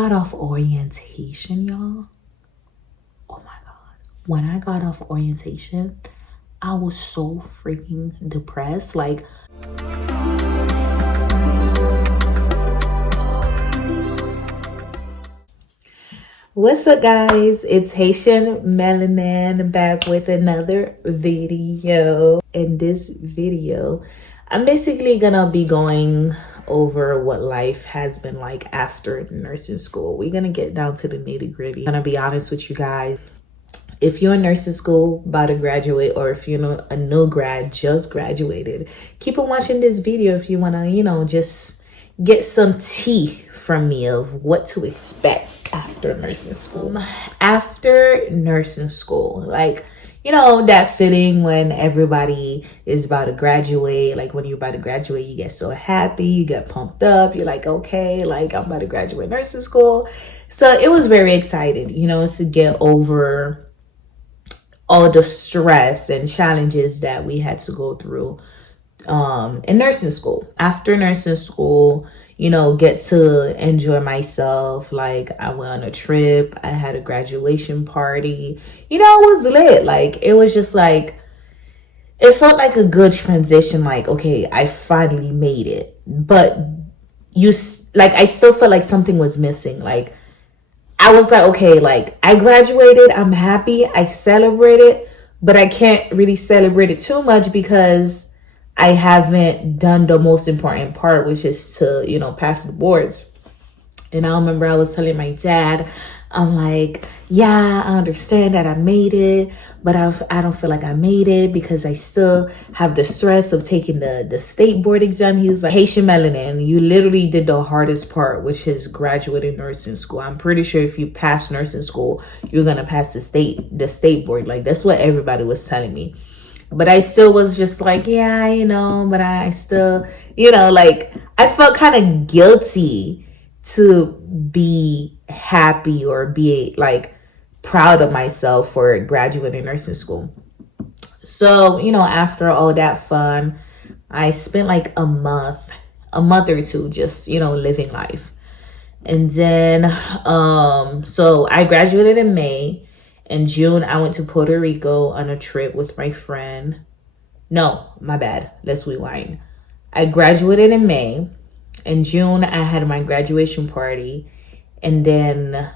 got off orientation, y'all, oh my God. When I got off orientation, I was so freaking depressed. Like, what's up, guys? It's Haitian Melanin back with another video. In this video, I'm basically gonna be going over what life has been like after nursing school. We're gonna get down to the nitty-gritty. I'm gonna be honest with you guys. If you're in nursing school, about to graduate, or if you're a new grad, just graduated, keep on watching this video if you wanna, just get some tea from me of what to expect after nursing school. After nursing school, like, that feeling when everybody is about to graduate. Like, when you're about to graduate, you get so happy, you get pumped up, you're like, okay, like, I'm about to graduate nursing school. So it was very exciting, to get over all the stress and challenges that we had to go through in nursing school. After nursing school, get to enjoy myself. Like, I went on a trip, I had a graduation party, it was lit. Like, it was just like, it felt like a good transition. Like, okay, I finally made it. But I still felt like something was missing. Like, I was like, okay, like, I graduated, I'm happy, I celebrated, but I can't really celebrate it too much because I haven't done the most important part, which is to, pass the boards. And I remember I was telling my dad, I'm like, yeah, I understand that I made it, but I don't feel like I made it because I still have the stress of taking the state board exam. He was like, Haitian Melanin, you literally did the hardest part, which is graduating nursing school. I'm pretty sure if you pass nursing school, you're going to pass the state board. Like, that's what everybody was telling me. But I still was just like, yeah, but I still, like, I felt kind of guilty to be happy or be like proud of myself for graduating nursing school. So, after all that fun, I spent like a month or two just, living life. And then, so I graduated in May. In June, I went to Puerto Rico on a trip with my friend. No, my bad. Let's rewind. I graduated in May. In June, I had my graduation party. And then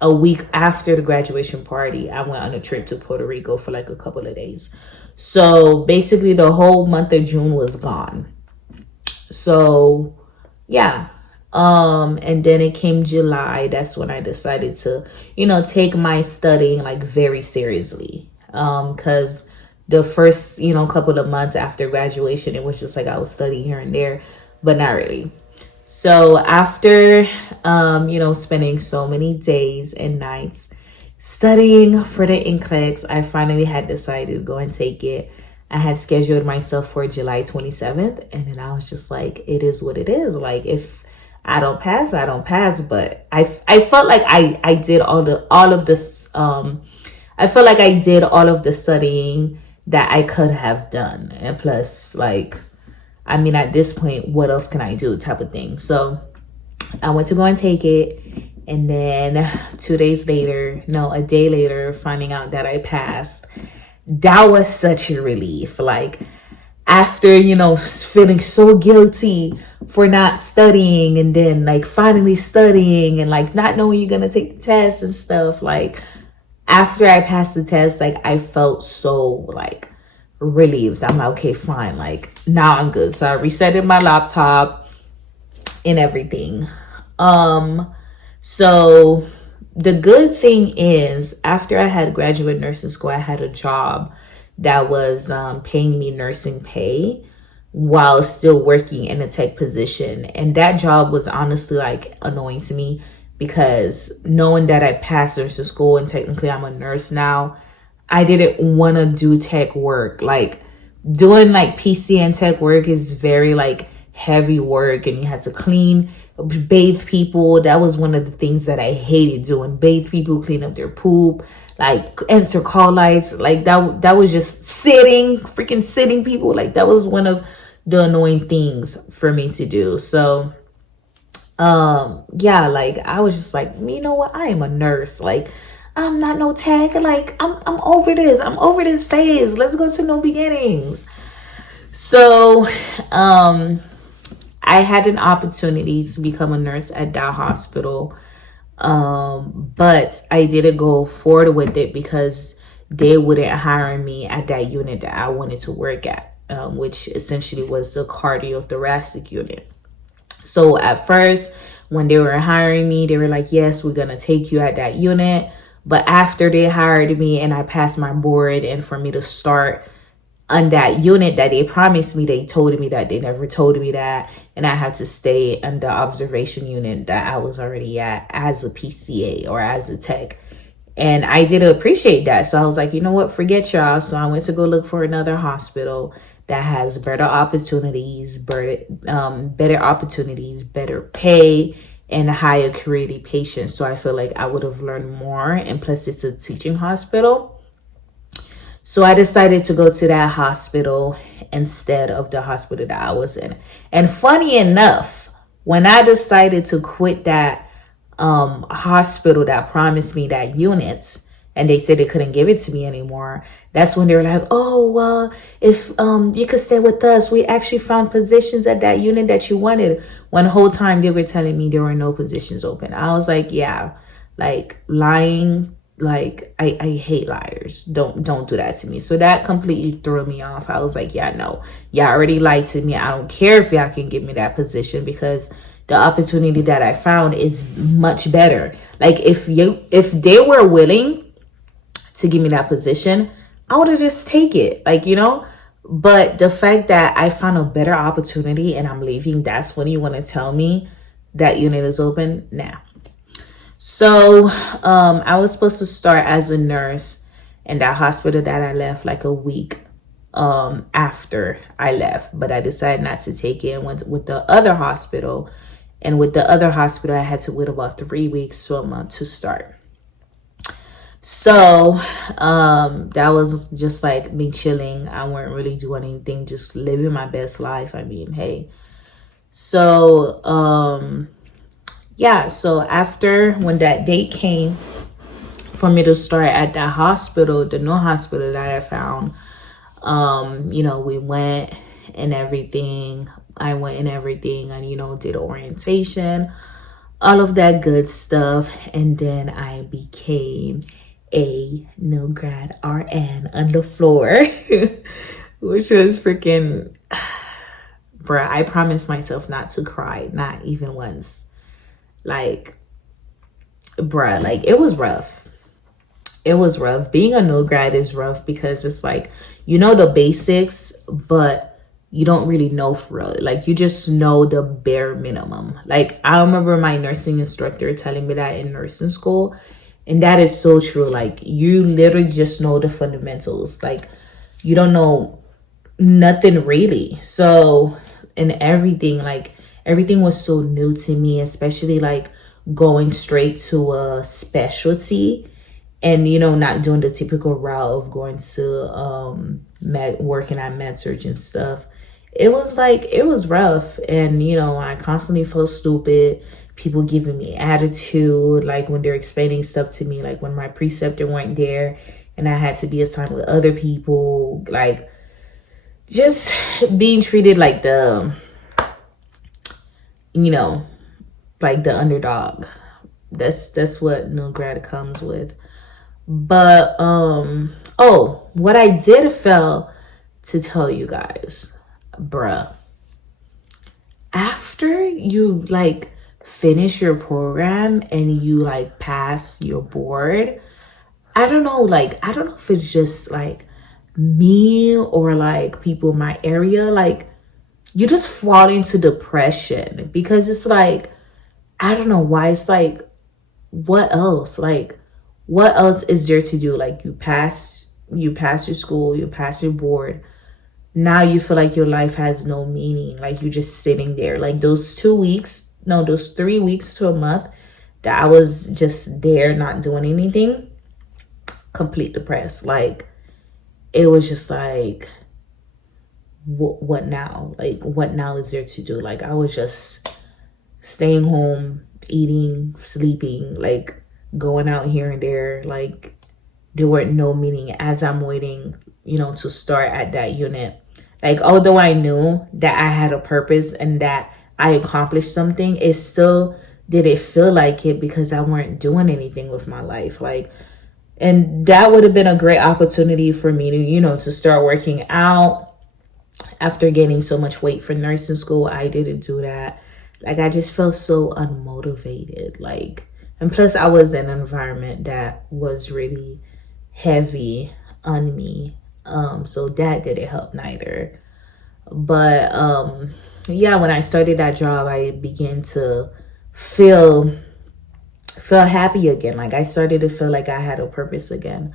a week after the graduation party, I went on a trip to Puerto Rico for like a couple of days. So basically, the whole month of June was gone. So, yeah. And then it came July. That's when I decided to, take my studying like very seriously. Cause the first, couple of months after graduation, it was just like I was studying here and there, but not really. So after, spending so many days and nights studying for the NCLEX, I finally had decided to go and take it. I had scheduled myself for July 27th. And then I was just like, it is what it is. Like, if I don't pass, I don't pass. But I felt like I did all of this. I felt like I did all of the studying that I could have done. And plus, like, I mean, at this point, what else can I do type of thing. So I went to go and take it. And then a day later, finding out that I passed. That was such a relief. Like, after, feeling so guilty for not studying, and then like finally studying, and like not knowing you're going to take the test and stuff. Like, after I passed the test, like, I felt so like relieved. I'm like, okay, fine. Like, now I'm good. So I resetted my laptop and everything. So the good thing is, after I had graduated nursing school, I had a job that was paying me nursing pay while still working in a tech position. And that job was honestly like annoying to me, because knowing that I passed nursing school and technically I'm a nurse now, I didn't want to do tech work. Like, doing like PC and tech work is very like heavy work, and you had to bathe people. That was one of the things that I hated doing. Bathe people, clean up their poop, like answer call lights. Like, that was just freaking sitting people. Like, that was one of the annoying things for me to do. So Yeah, like I was just like, you know what, I am a nurse, like I'm not no tech, like I'm over this, I'm over this phase, let's go to new beginnings. So I had an opportunity to become a nurse at that hospital, but I didn't go forward with it because they wouldn't hire me at that unit that I wanted to work at, which essentially was the cardiothoracic unit. So at first, when they were hiring me, they were like, yes, we're going to take you at that unit. But after they hired me and I passed my board, and for me to start on that unit that they promised me, they told me that they never told me that. And I had to stay on the observation unit that I was already at as a PCA or as a tech. And I did appreciate that. So I was like, you know what, forget y'all. So I went to go look for another hospital that has better opportunities, better opportunities, better pay, and higher acuity patients. So I feel like I would have learned more. And plus, it's a teaching hospital. So I decided to go to that hospital instead of the hospital that I was in. And funny enough, when I decided to quit that hospital that promised me that unit, and they said they couldn't give it to me anymore, that's when they were like, oh, well, if you could stay with us, we actually found positions at that unit that you wanted. When the whole time they were telling me there were no positions open. I was like, yeah, like lying, like I hate liars. Don't do that to me. So that completely threw me off. I was like, yeah, no, y'all already lied to me. I don't care if y'all can give me that position, because the opportunity that I found is much better. Like if they were willing to give me that position, I would have just take it, like, you know. But the fact that I found a better opportunity and I'm leaving, that's when you want to tell me that unit is open? Nah. So I was supposed to start as a nurse in that hospital that I left like a week after I left, but I decided not to take it and went with the other hospital. And with the other hospital, I had to wait about 3 weeks to a month to start. So that was just like me chilling. I weren't really doing anything, just living my best life. I mean, hey. So yeah, so after when that date came for me to start at that hospital, the new hospital that I found, you know, we went and everything. I went and everything and, you know, did orientation, all of that good stuff. And then I became a new grad RN on the floor, which was freaking, bruh, I promised myself not to cry, not even once. Like, bruh, like it was rough. It was rough. Being a new grad is rough because it's like, you know the basics, but you don't really know for real. Like you just know the bare minimum. Like I remember my nursing instructor telling me that in nursing school, and that is so true. Like you literally just know the fundamentals. Like you don't know nothing really. So, and everything, like everything was so new to me, especially like going straight to a specialty and, you know, not doing the typical route of going to working at med-surg and stuff. It was like, it was rough. And, you know, I constantly felt stupid. People giving me attitude, like when they're explaining stuff to me, like when my preceptor weren't there and I had to be assigned with other people, like just being treated like the, you know, like the underdog. That's what new grad comes with. But oh, what I did fail to tell you guys, bruh, after you like finish your program and you like pass your board, I don't know if it's just like me or like people in my area, like you just fall into depression because it's like, I don't know why, it's like, what else? Like, what else is there to do? Like you pass your school, you pass your board. Now you feel like your life has no meaning. Like you're just sitting there. Like those 3 weeks to a month that I was just there not doing anything, complete depressed. Like it was just like, what now? Like what now is there to do? Like I was just staying home, eating, sleeping, like going out here and there. Like there were no meaning as I'm waiting, to start at that unit. Like although I knew that I had a purpose and that I accomplished something, it still didn't feel like it because I weren't doing anything with my life. Like, and that would have been a great opportunity for me to, to start working out after gaining so much weight for nursing school. I didn't do that. Like I just felt so unmotivated. Like, and plus I was in an environment that was really heavy on me. So that didn't help neither. But yeah, when I started that job, I began to feel happy again. Like I started to feel like I had a purpose again.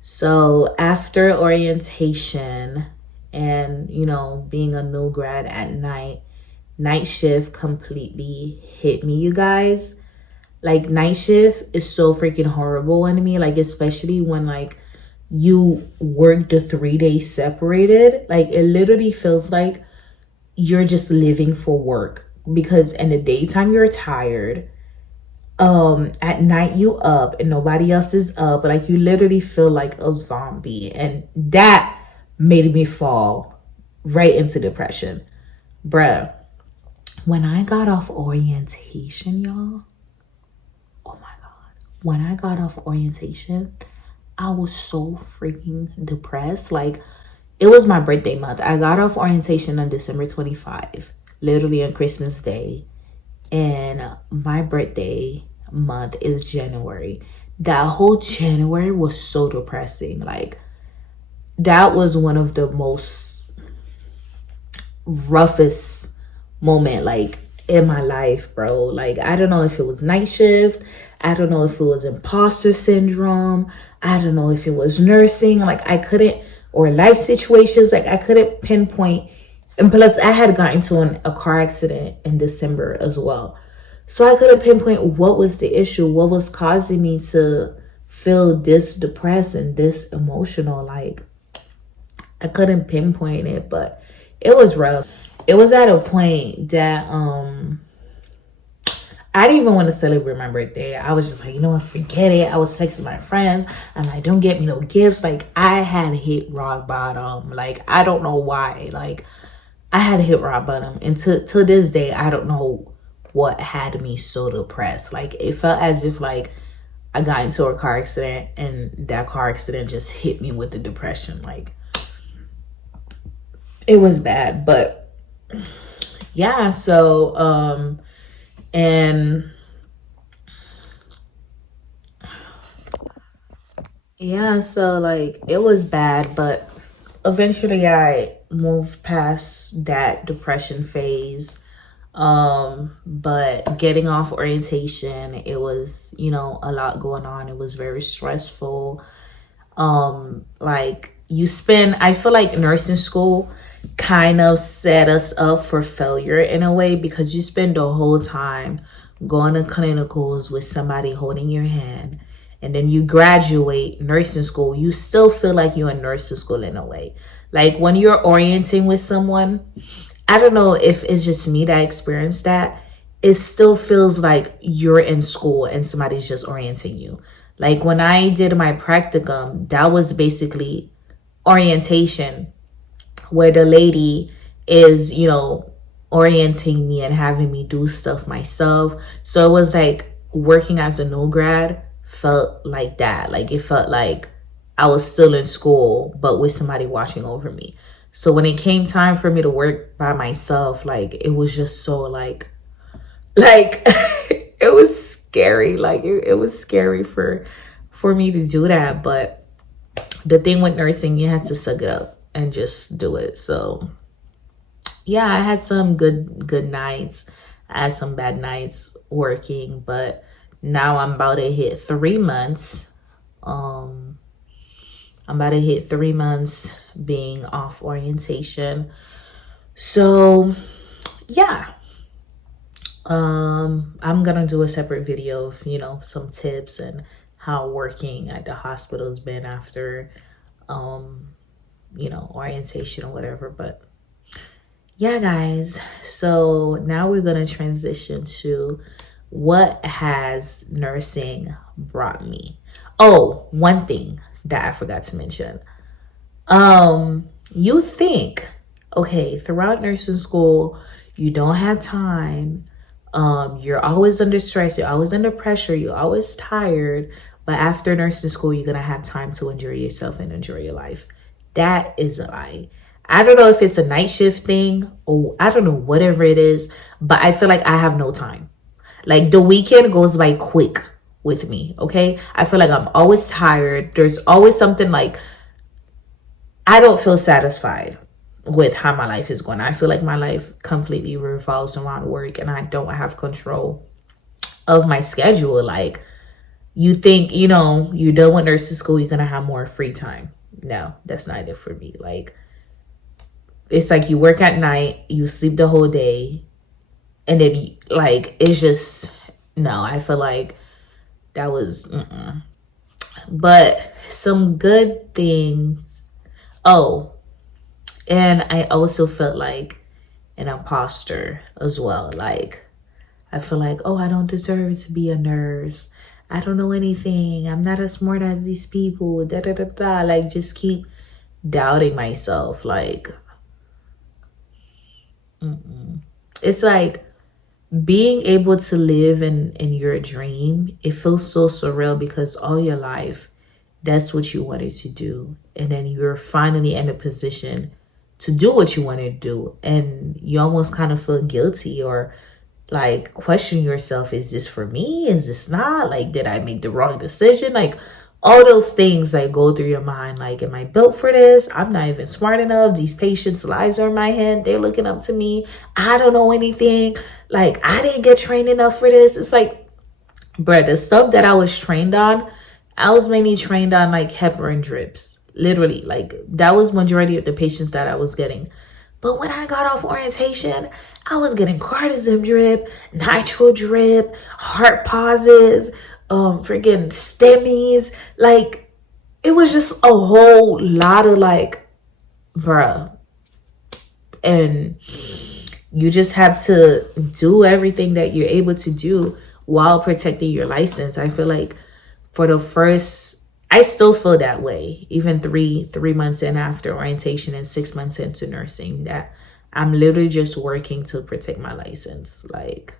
So after orientation and, being a new grad at night shift completely hit me, you guys. Like night shift is so freaking horrible on me. Like especially when like you work the 3 days separated. Like it literally feels like you're just living for work, because in the daytime you're tired. At night you up and nobody else is up. Like you literally feel like a zombie, and that made me fall right into depression. Bruh, when I got off orientation, y'all, oh my god, when I got off orientation, I was so freaking depressed. Like it was my birthday month. I got off orientation on December 25, literally on Christmas Day. And my birthday month is January. That whole January was so depressing. Like that was one of the most roughest moment like in my life, bro. Like I don't know if it was night shift, I don't know if it was imposter syndrome, I don't know if it was nursing, like I couldn't, or life situations, like I couldn't pinpoint. And plus I had gotten into a car accident in December as well, so I couldn't pinpoint what was the issue, what was causing me to feel this depressed and this emotional. Like I couldn't pinpoint it, but it was rough. It was at a point that I didn't even want to celebrate my birthday. I was just like, you know what, forget it. I was texting my friends. I'm like, don't get me no gifts. Like I had hit rock bottom. Like I don't know why. Like I had hit rock bottom. And to this day, I don't know what had me so depressed. Like it felt as if like I got into a car accident and that car accident just hit me with the depression. Like it was bad. But yeah, so and yeah, so like it was bad, but eventually I moved past that depression phase. But getting off orientation, it was, a lot going on. It was very stressful. Like I feel like nursing school kind of set us up for failure in a way, because you spend the whole time going to clinicals with somebody holding your hand, and then you graduate nursing school, you still feel like you're in nursing school in a way. Like when you're orienting with someone, I don't know if it's just me that experienced that, it still feels like you're in school and somebody's just orienting you. Like when I did my practicum, that was basically orientation, where the lady is, orienting me and having me do stuff myself. So it was like working as a new grad felt like that. Like it felt like I was still in school, but with somebody watching over me. So when it came time for me to work by myself, like it was just so like it was scary. Like it was scary for me to do that. But the thing with nursing, you had to suck it up and just do it. So yeah, I had some good nights. I had some bad nights working, but now I'm about to hit 3 months. I'm about to hit 3 months being off orientation. So yeah, I'm gonna do a separate video of some tips and how working at the hospital has been after orientation or whatever. But yeah, guys, so now we're going to transition to what has nursing brought me. Oh, one thing that I forgot to mention. You think, okay, throughout nursing school, you don't have time. You're always under stress, you're always under pressure, you're always tired. But after nursing school, you're gonna have time to enjoy yourself and enjoy your life. That is a lie. I don't know if it's a night shift thing or I don't know, whatever it is, but I feel like I have no time. Like the weekend goes by quick with me, okay? I feel like I'm always tired. There's always something like I don't feel satisfied with how my life is going. I feel like my life completely revolves around work and I don't have control of my schedule. Like you think, you're done with nursing school, you're gonna have more free time. No, that's not it for me. Like it's like you work at night, you sleep the whole day, and then like it's just no. I feel like that was, but some good things. Oh, and I also felt like an imposter as well. Like I feel like, oh, I don't deserve to be a nurse. I don't know anything. I'm not as smart as these people. Da da da da. Like just keep doubting myself. Like it's like being able to live in your dream. It feels so surreal because all your life, that's what you wanted to do, and then you're finally in a position to do what you want to do, and you almost kind of feel guilty or like question yourself, is this for me, is this not, like did I make the wrong decision, like all those things like go through your mind, like am I built for this, I'm not even smart enough, these patients' lives are in my hand, they're looking up to me, I don't know anything, like I didn't get trained enough for this. It's like, bruh, the stuff that I was trained on, I was mainly trained on like heparin drips. Literally, like that was majority of the patients that I was getting. But when I got off orientation, I was getting cortisone drip, nitro drip, heart pauses, freaking STEMIs. Like it was just a whole lot of like, bruh. And you just have to do everything that you're able to do while protecting your license. I feel like for the first, I still feel that way, even three months in after orientation and 6 months into nursing, that I'm literally just working to protect my license. Like,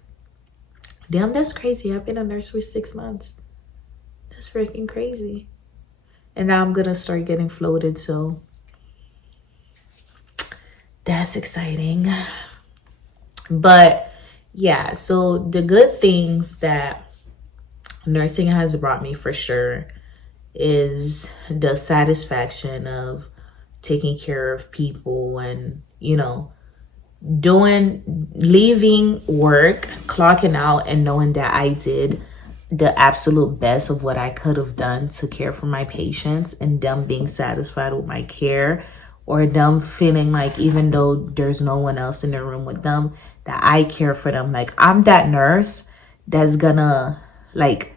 damn, that's crazy. I've been a nurse for 6 months. That's freaking crazy. And now I'm gonna start getting floated, so that's exciting. But yeah, so the good things that nursing has brought me for sure is the satisfaction of taking care of people and, leaving work, clocking out, and knowing that I did the absolute best of what I could have done to care for my patients, and them being satisfied with my care, or them feeling like even though there's no one else in the room with them, that I care for them. Like I'm that nurse that's gonna like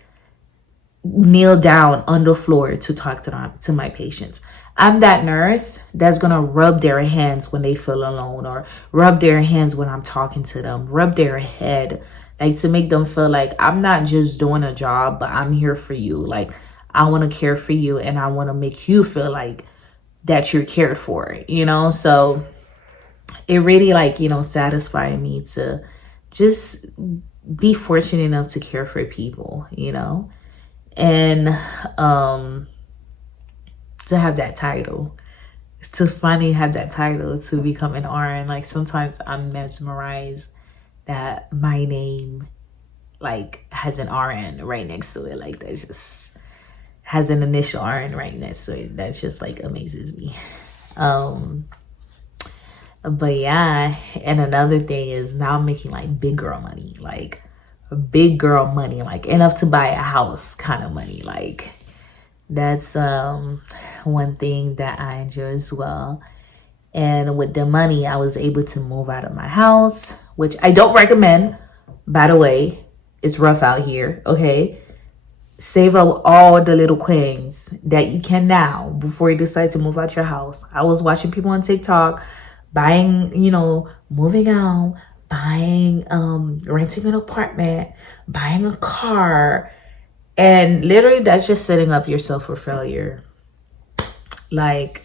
kneel down on the floor to talk to my patients. I'm that nurse that's gonna rub their hands when they feel alone, or rub their hands when I'm talking to them, rub their head, like to make them feel like I'm not just doing a job, but I'm here for you. Like I want to care for you, and I want to make you feel like that you're cared for, So it really like, satisfied me to just be fortunate enough to care for people, and to have that title, to finally have that title, to become an RN. Like sometimes I'm mesmerized that my name like has an RN right next to it. Like that just has an initial RN right next to it. That just like amazes me. But yeah, and another thing is now I'm making like big girl money, like big girl money, like enough to buy a house kind of money. Like that's one thing that I enjoy as well. And with the money, I was able to move out of my house, which I don't recommend, by the way. It's rough out here, okay? Save up all the little coins that you can now before you decide to move out your house. I was watching people on TikTok buying, moving out, buying, renting an apartment, buying a car. And literally that's just setting up yourself for failure. Like,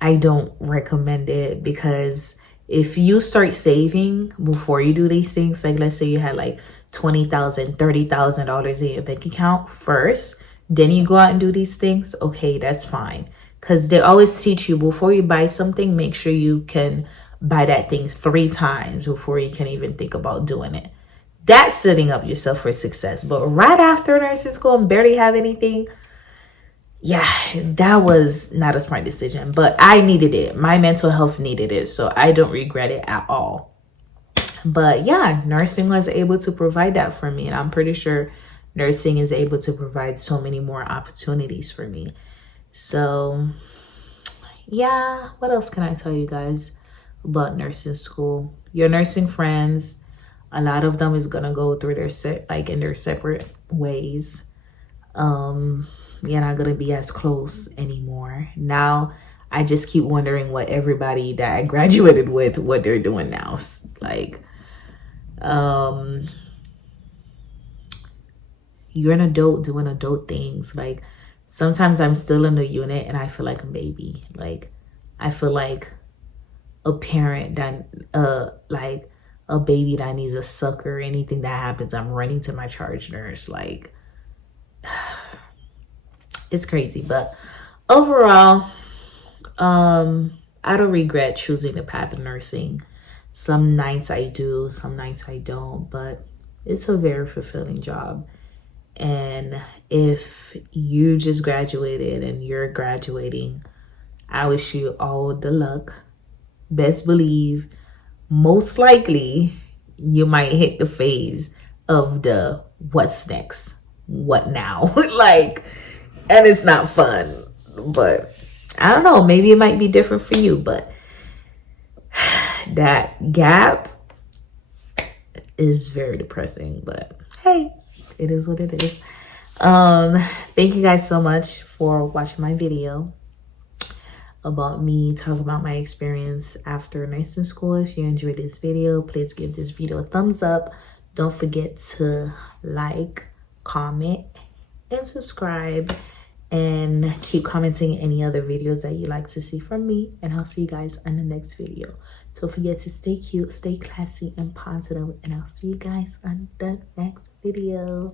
I don't recommend it, because if you start saving before you do these things, like let's say you had like $20,000, $30,000 in your bank account first, then you go out and do these things, okay, that's fine. Because they always teach you, before you buy something, make sure you can buy that thing 3 times before you can even think about doing it. That's setting up yourself for success. But right after nursing school and barely have anything, yeah, that was not a smart decision, but I needed it. My mental health needed it, so I don't regret it at all. But yeah, nursing was able to provide that for me, and I'm pretty sure nursing is able to provide so many more opportunities for me. So yeah, what else can I tell you guys about nursing school? Your nursing friends, a lot of them is gonna go through their in their separate ways. You're not gonna be as close anymore. Now I just keep wondering what everybody that I graduated with, what they're doing now. Like, you're an adult doing adult things. Like, sometimes I'm still in the unit and I feel like a baby. Like, I feel like a parent that like a baby that needs a sucker. Anything that happens, I'm running to my charge nurse. Like, it's crazy. But overall, I don't regret choosing the path of nursing. Some nights I do, some nights I don't, but it's a very fulfilling job. And if you just graduated and you're graduating, I wish you all the luck. Best believe, most likely, you might hit the phase of the what's next, what now? Like, and it's not fun. But I don't know, maybe it might be different for you, but that gap is very depressing. But hey, it is what it is. Thank you guys so much for watching my video about me talking about my experience after nursing school. If you enjoyed this video, please give this video a thumbs up. Don't forget to like, comment, and subscribe, and keep commenting any other videos that you'd like to see from me, and I'll see you guys in the next video. Don't forget to stay cute, stay classy, and positive, and I'll see you guys on the next video.